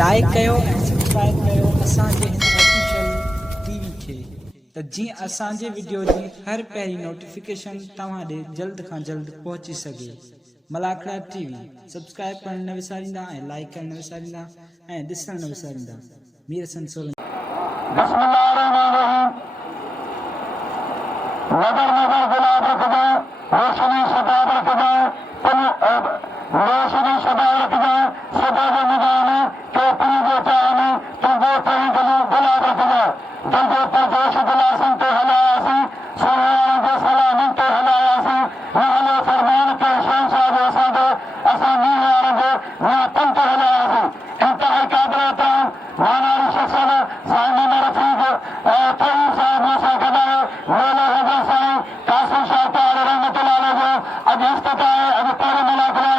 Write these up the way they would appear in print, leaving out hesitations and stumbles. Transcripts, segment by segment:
Like कयो ऐं subscribe कयो असांजे हिन ऑफिशियल टीवी खे त जीअं असांजे वीडियो जी हर पहिरीं नोटिफिकेशन तव्हां ॾे जल्द खां जल्द पहुची सघे। मलाखड़ा टीवी सब्सक्राइब करण न विसारींदा ऐं लाइक करण न विसारींदा ऐं ॾिसण न विसारींदा। मीर हसन सोलंकी। नगर नगर गुलाब रखदा रोशनी शबाब रखदा रोशनी शबाब रखदा सदा जो निगाह के पी जो चान तो वो तई गलो गुलाब रखदा जल्दो पर जोश दिलासन तो हलायासी सुहान जो सलाम तो हलायासी महलो फरमान के शहंशाह जो सादो असा मीहार जो ना तन तो हलायासी इंतहा काबरा ताम मानारी शख्सन साइमी रफीक तई साहब मुसा कदा मोला हजर साईं कासिम शाह तार रहमतुल्लाह अलैह जो अज इफ्तिताह अज पूरे मलाखड़ा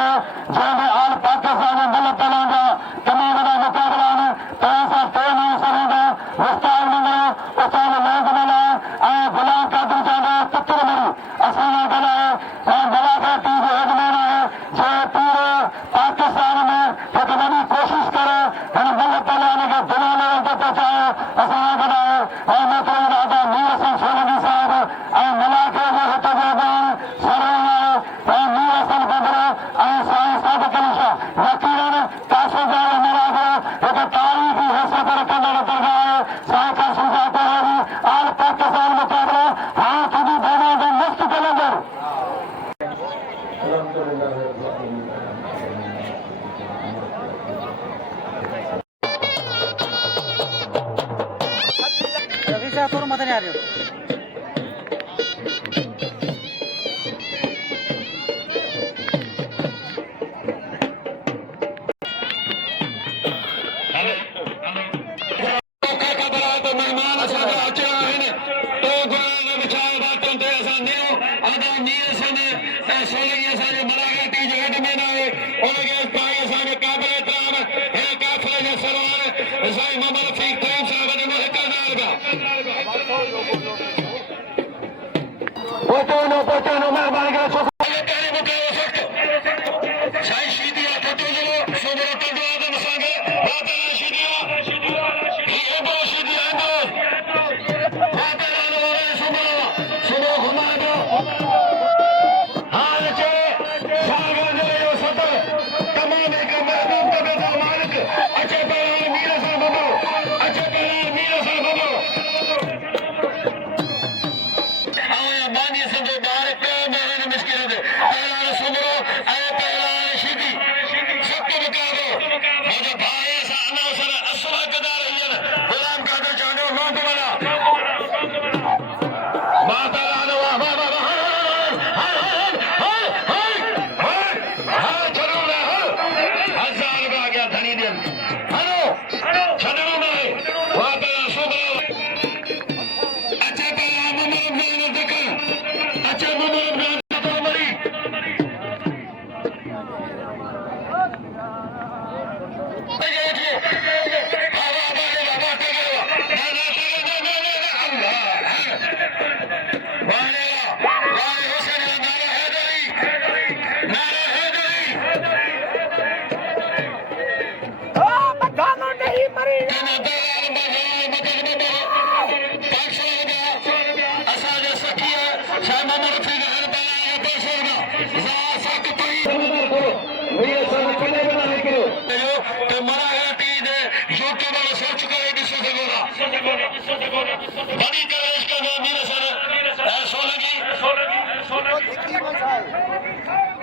जंहिंमें आल पाकिस्तान मुल्क तलांजा तमाम वॾा मुक़ाबला आहिनि तव्हां सां टे माण्हू सरेंदा मुस्ताद मंगल उस्ताद महमूद अला ऐं गुलाम कादिर चांदा पुत्र मरी असां सां गॾु आहे ऐं मलाखड़ा टीम जो यजमान आहे जंहिं पूरे पाकिस्तान में हिकु वॾी कोशिशि करे हिन मुल्क तलांजा खे दुनिया लेवल ते पहुचायो असां सां गॾु आहे ऐं मोहतरम राजा मीर हसन सोलंकी साहिब ऐं मलाखड़ा जो हित जो अॻवान सरवण आहे ऐं मीर हसन बदर ऐं साईं सादिक अली शाह यकीनन कासिम शाह मलाखड़ा हिकु तारीख़ी हैसियत रखंदड़ दरगाह आहे साईं कासिम शाह तार जी आल पाकिस्तान मुक़ाबला हाणे थी दुनिया जो मुफ़्त कलंदड़ थोड़ा मत नहीं आ रहे हो।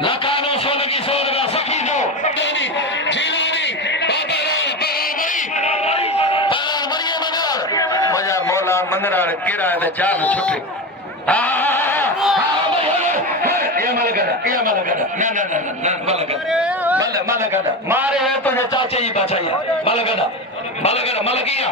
लखानो सोलंकी सोलगा सखी जो जीवानी मरिए मगर मुझा मौला मंगरा केड़ा है जान छुटे मलगड़ा मारे है तुझे चाचे ही बचाइया मलगड़ा मलगड़ा मलगिया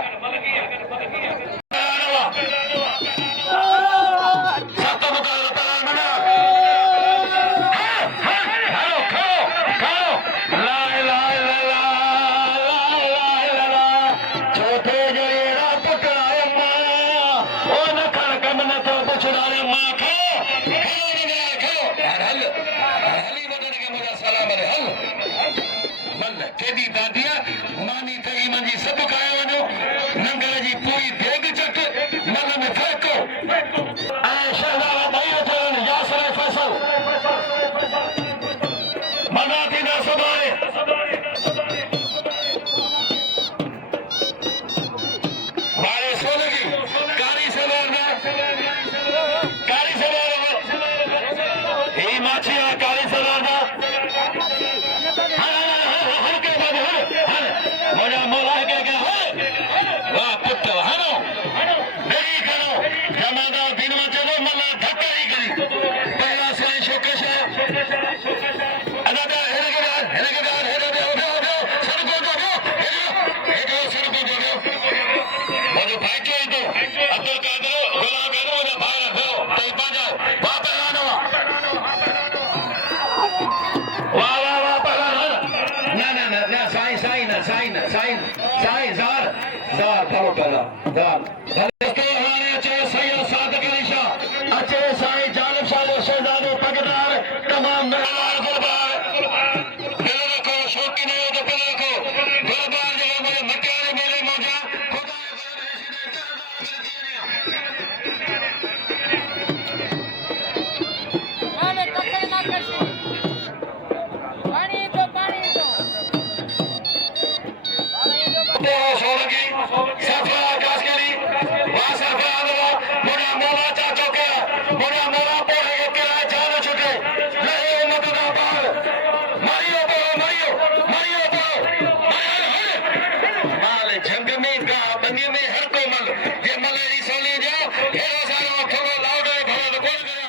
केदी दादिया मानी साइन साइन जार जार भलो पहला जार दोस्तों हमारे अच्छे सैयद सादिक अली शाह अच्छे साईं जालिब शाह शहजादे पगदार तमाम मेहमान गुलबार दिल को शौकीन है तो दिल को गुलबार जगह मेरे मटियारे मेरे मौजा खुदा माने ककड़ ना करसी पानी दो सोलगी सफा आकाश के लिए वहां सफा आदवा मुड़ा मोला चाचो के मुड़ा मोला पड़े के किराए जान छुटे नहीं उम्मत का बाल मरियो माल जंग में का बंदी में हर को मल ये मलेरी सोने जाओ हेरो सारो थोड़ा लाउड है भला तो कौन करा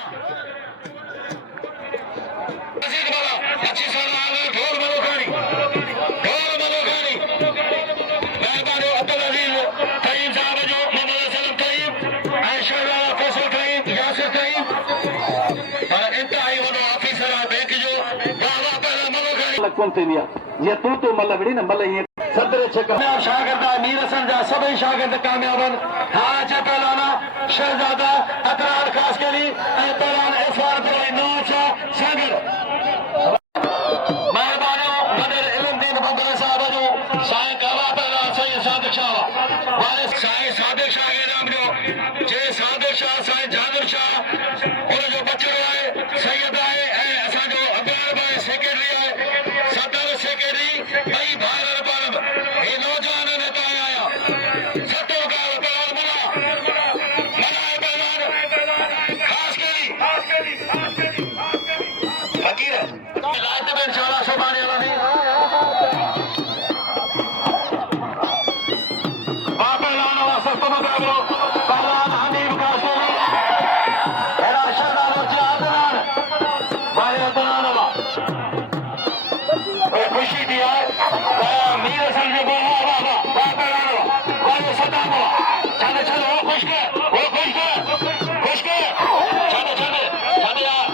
मस्जिद वाला अच्छी सोना आले ढोल मलोखानी मेहरबानी अब्दुल अजीज तईब साहब जो मोहम्मद सलीम तईब ऐशा वाला फैसल तईब यासिर तईब और इंतहाई वडो ऑफिसर आहे बैंक जो वाह पहला मलोखानी कोन थी ये तू मल विड़ी न मल ये सदर छक कामयाब शागिर्द मीर हसन जा सभी शागिर्द कामयाब हाँ चे पहलाना शहजादा अतरार खास के लिए पहलान एफआर बुराई नौचा सागर मेहरबानी मदर इल्मदीन बंदर साहब जो साईं कावा पहलान सैयद सादिक शाह वाले साईं सादिक शाह के नाम जो जे सादिक शाह साईं जादिर शाह उन जो बचड़ो है सैयद है असा जो अब्बार भाई सेक्रेटरी है सदर सेक्रेटरी भाई भारत परम ये नौजवान नेता आया सतो काल पहलान मनाए पहलान खास करी फकीर रात में इंशाल्लाह सुभाने वाला नहीं पहलान वाला सस्तो मुकाबलो पहलान हनीफ काशमी एरा शहजादा जादरान वाले अदनान खुशी दी है मीर हसन जो बोला वाह पहलान वाले सदा चले चले वो खुश के चले यार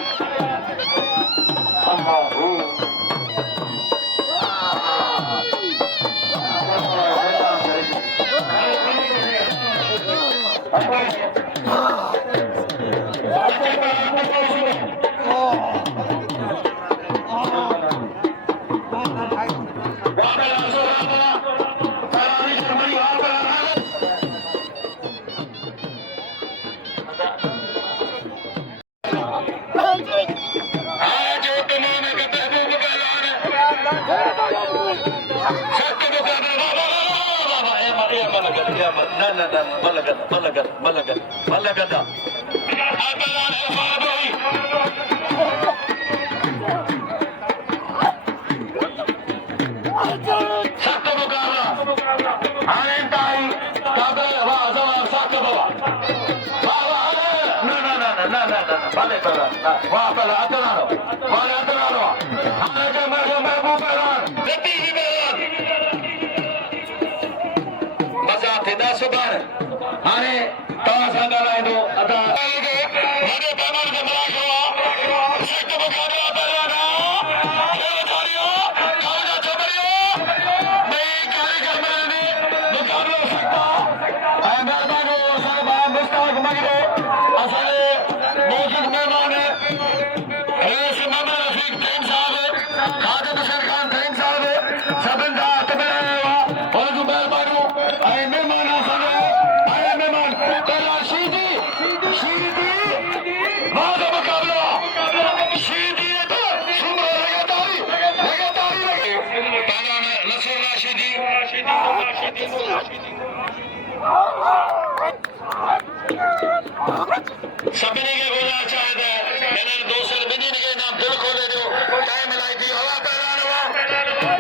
सभिनी खे गुज़ारिश चाहींदा हिननि दोस्तनि ॿिन्हिनि खे नाम दिलि खोले ॾियो टाइम इलाही थी हवा पहलान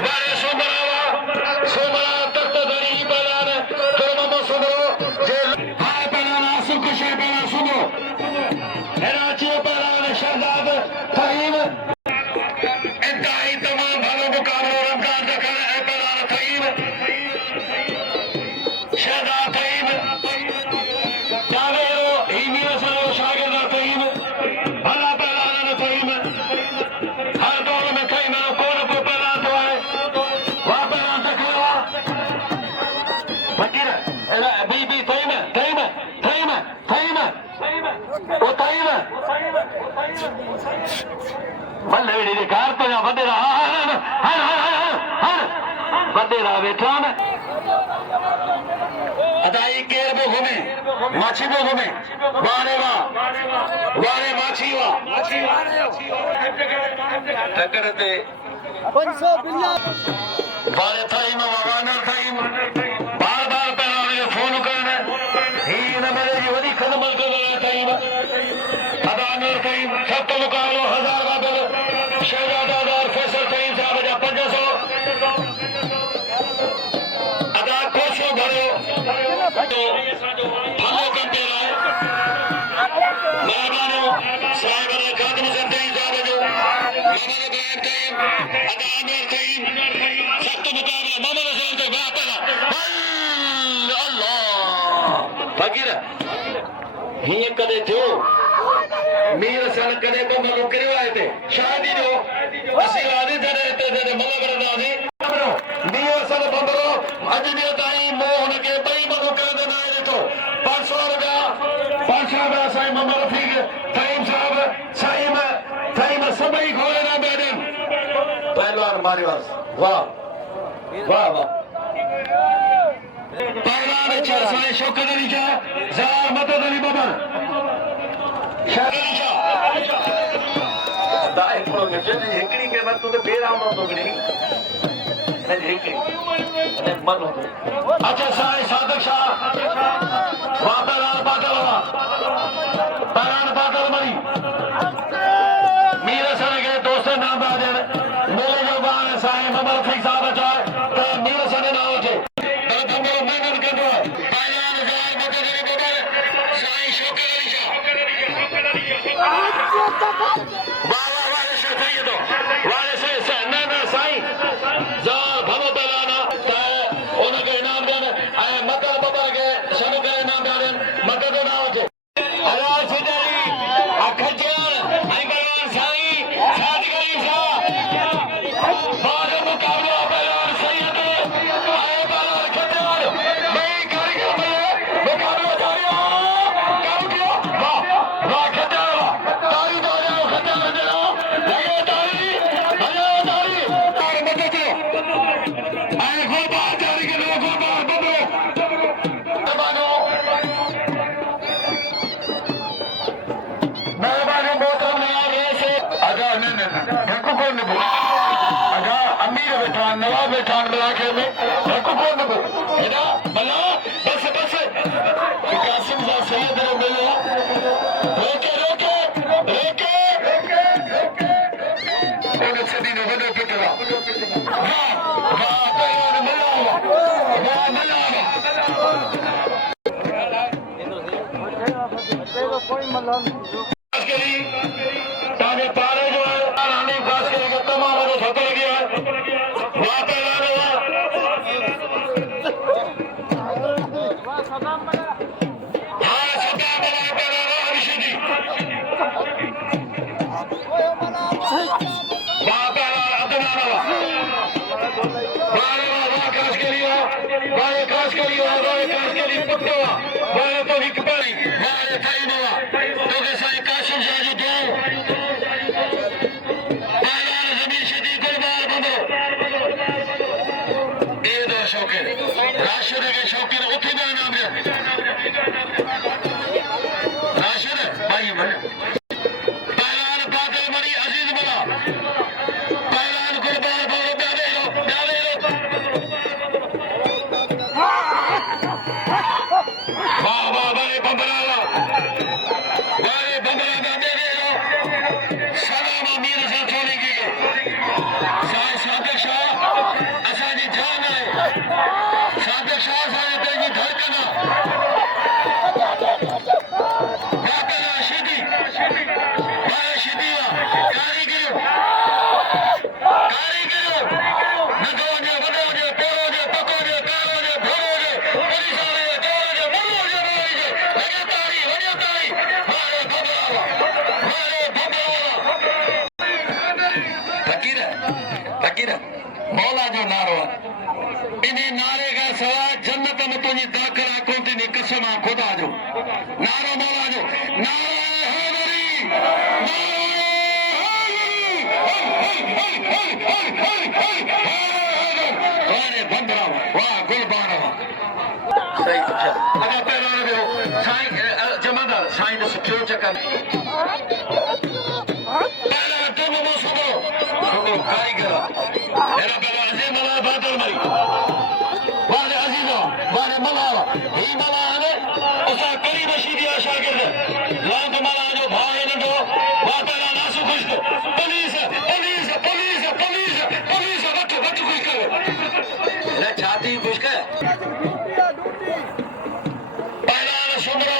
वारे सुमरा तख्त धरी पहलान तुरमो सुमरो जे हाय पहलान आसिफ कुशे पहलान सुमरो हेराची पहलान शहजाद फहीम इंतहाई तमाम भलो मुकाबलो रमजान दखल है पहलान फहीम शहजाद फहीम जावेरो ही मीर सरो शागिर्द फहीम लवेड़ी दे घर तो या वडेरा हर वडेरा बैठा न अदाई केर बो घुमे माछी बो घुमे वारे वारे माछी वा टकर ते 500 बिलियन वारे थाई में वागानर थाई बार पहनाने के फोन करने ही न मेरे जी वडी खदमत कर रहा थाई अदानर थाई सत मुकाबलो 1000 का बिल शहजादा फैसल थाई साहब जा 500 अदा कोशो भरो तो भालो कंटे लाए मेहरबानो साहिब ने खादिम संताई साहब जो मोहम्मद इब्राहिम थाई अदानर थाई सत मुकाबला मोहम्मद हसन तो वापला अल्लाह फकीर ही कदे थियो मीर सन कदे को मनो करियो आए थे शादी जो असी वादी जने ते मनो करदा सी मीर सन बंदरो अज ने ताई मोहन के बई मनो कर देना है तो 500 रुपया साईं मोहम्मद रफीक ताईम साहब साईं सबई घोड़े ना बैठन पहलवान मारे वास वाह वाह वाह पहलवान साईं शौकत अली शाह जार मदद अली बबर हिकिड़ी के वक़्त ते बेराम तो गणी अच्छा साईं सादिक शाह वापरान पाटल मरी मीर सन के दोस्त नाम बाजन मेले जो बाण साईं मोहम्मद रफीक साहब चाहे तो मीर सन ना उठे मेहनत करदो पहलवान जार मदद अली बबर साईं शौकत अली शाह नवाब बैठान इलाके में बस कासिम साहब सैयद मिलो रोके सदी ने वॾो पिटरा पारे जो है रानी खास करके तमाम खतर गया है राशिद के शौकीन उठे मेरा नाम है राशिद भाई पहलवान पागल मरी अजीज बना पहलवान कुर्बान बहुत प्यारे वाह बड़े बंबरा दे सलाम अमीर से छोड़ी की सादिक शाह असांजी जान है सादिक शाह सारी तेजी धड़कना शिदी कारीगिरो नंढो हुजे वॾो हुजे पोरो हुजे पको हुजे कारो हुजे भोरो हुजे पुलिस वारो हुजे चोर हुजे मुल्लो हुजे रो हुजे लगे ताड़ी वञो ताड़ी मारे बबरा फकीर मौला जो नारो आहे इन नारे का सवाइ जन्नत में तुझी दाख़िला कोन थींदी कसम आहे खुदा जो नारो मौला जो नारो हैदरी क्यों चक्कर पहला तुम वो सुनो कारीगर मेरा पहला अजीम मला बादल मरी बारे अजीजो बारे मला ही मला ने उसा करीब शीदी शागिर्द लांग मला जो भाई ने जो वातला नासु खुश police police police police police what what खुश करो ले छाती खुश कर पहला सुमरो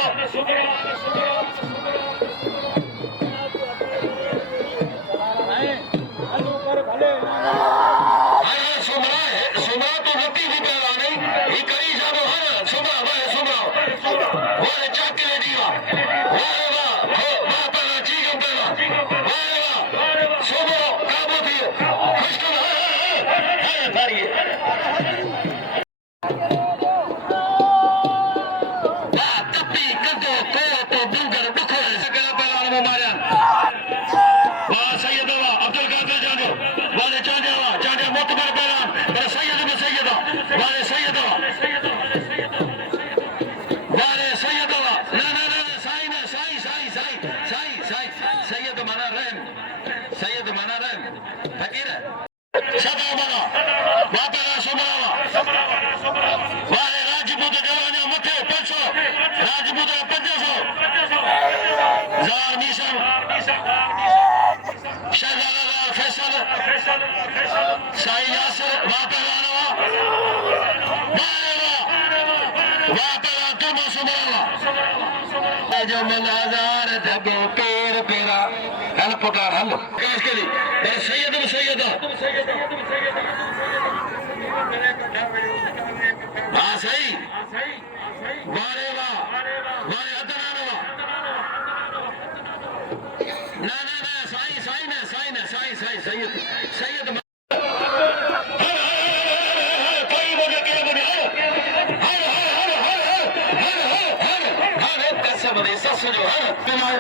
जो मनाजार जगो पेर पेरा हल पुकार हल काश के लिए बस सैयद सैयदा हाँ सही वारे वाह वारे अदनानवा ना ना ना साई साई ना साई ना साई साई सैयद सैयद जो है